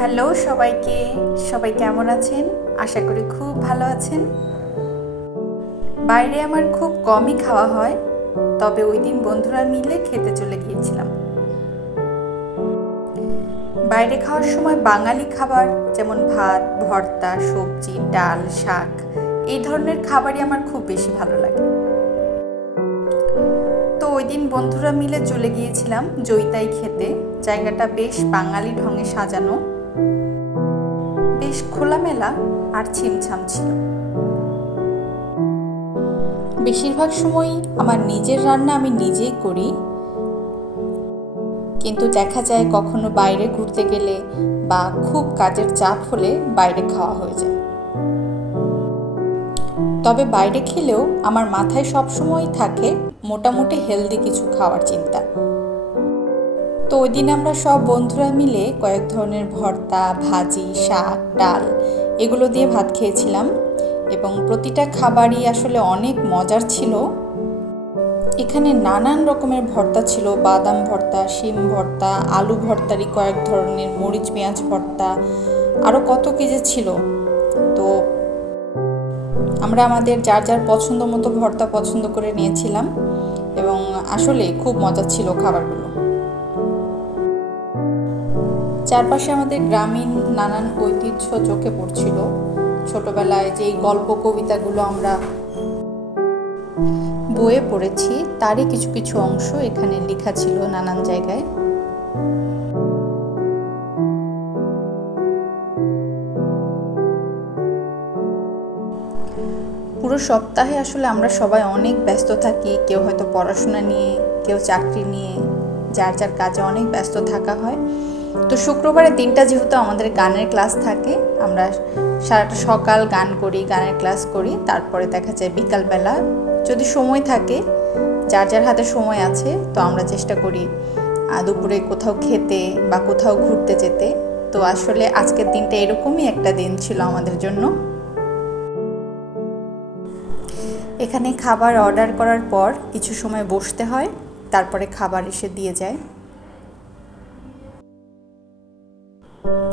Hello সবাইকে, সবাই কেমন আছেন? আশা করি খুব ভালো আছেন। বাইরে আমার খুব কমই খাওয়া হয়, তবে ওই দিন বন্ধুরা মিলে খেতে চলে গিয়েছিলাম। বাইরে খাওয়ার সময় বাঙালি খাবার যেমন ভাত, ভর্তা, সবজি, ডাল, শাক এই ধরনের খাবারই আমার খুব বেশি ভালো লাগে। তো ওই দিন বন্ধুরা মিলে চলে গিয়েছিলাম জৈতাই খেতে। জায়গাটা বেশ বাঙালি ঢঙে সাজানো, বেশ খোলামেলা আর ছিমছাম ছিল। বেশিরভাগ সময়ই আমার নিজের রান্না আমি নিজেই করি, কিন্তু দেখা যায় কখনো বাইরে ঘুরতে গেলে বা খুব কাজের চাপ হলে বাইরে খাওয়া হয়ে যায়। তবে বাইরে খেলেও আমার মাথায় সবসময়ই থাকে মোটামুটি হেলদি কিছু খাওয়ার চিন্তা। তো ওই দিন আমরা সব বন্ধুরা মিলে কয়েক ধরনের ভর্তা, ভাজি, শাক, ডাল এগুলো দিয়ে ভাত খেয়েছিলাম এবং প্রতিটা খাবারই আসলে অনেক মজার ছিল। এখানে নানান রকমের ভর্তা ছিল, বাদাম ভর্তা, শিম ভর্তা, আলু ভর্তারই কয়েক ধরনের, মরিচ পেঁয়াজ ভর্তা, আরও কত কি যে ছিল। তো আমরা আমাদের যার যার পছন্দ মতো ভর্তা পছন্দ করে নিয়েছিলাম এবং আসলে খুব মজা ছিল খাবারগুলো। চারপাশে আমাদের গ্রামীণ নানান ঐতিহ্য চোখে পড়ছিল। ছোটবেলায় যেই গল্প কবিতাগুলো আমরা বইয়ে পড়েছি তারই কিছু কিছু অংশ এখানে লেখা ছিল নানান জায়গায়। পুরো সপ্তাহে আসলে আমরা সবাই অনেক ব্যস্ত থাকি, কেউ হয়তো পড়াশোনা নিয়ে, কেউ চাকরি নিয়ে, যার যার কাজে অনেক ব্যস্ত থাকা হয়। তো শুক্রবারের দিনটা যেহেতু আমাদের গানের ক্লাস থাকে, আমরা সারাটা সকাল গান করি, গানের ক্লাস করি, তারপরে দেখা যায় বিকালবেলা যদি সময় থাকে, যার যার হাতে সময় আছে, তো আমরা চেষ্টা করি দুপুরে কোথাও খেতে বা কোথাও ঘুরতে যেতে। তো আসলে আজকের দিনটা এরকমই একটা দিন ছিল আমাদের জন্য। এখানে খাবার অর্ডার করার পর কিছু সময় বসতে হয়, তারপরে খাবার এসে দিয়ে যায়।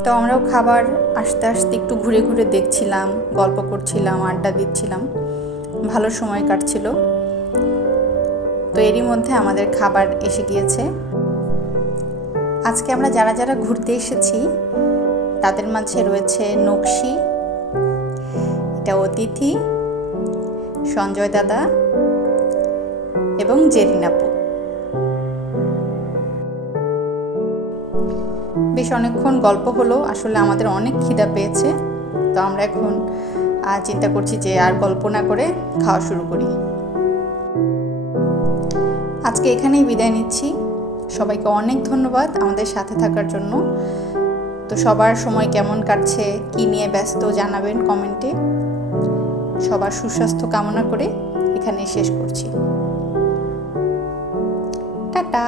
তো আমরাও খাবার আস্তে আস্তে একটু ঘুরে ঘুরে দেখছিলাম, গল্প করছিলাম, আড্ডা দিচ্ছিলাম, ভালো সময় কাটছিল। তো এরই মধ্যে আমাদের খাবার এসে গিয়েছে। আজকে আমরা যারা যারা ঘুরতে এসেছি তাদের মাঝে রয়েছে নকশি, এটা অতিথি, সঞ্জয় দাদা এবং জেরিন আপু। বেশ অনেকক্ষণ গল্প হলো, আসলে আমাদের অনেক খিদা পেয়েছে। তো আমরা এখন চিন্তা করছি যে আর গল্প না করে খাওয়া শুরু করি। আজকে এখানেই বিদায় নিচ্ছি। সবাইকে অনেক ধন্যবাদ আমাদের সাথে থাকার জন্য। তো সবার সময় কেমন কাটছে, কি নিয়ে ব্যস্ত জানাবেন কমেন্টে। সবার সুস্বাস্থ্য কামনা করে এখানেই শেষ করছি। টাটা।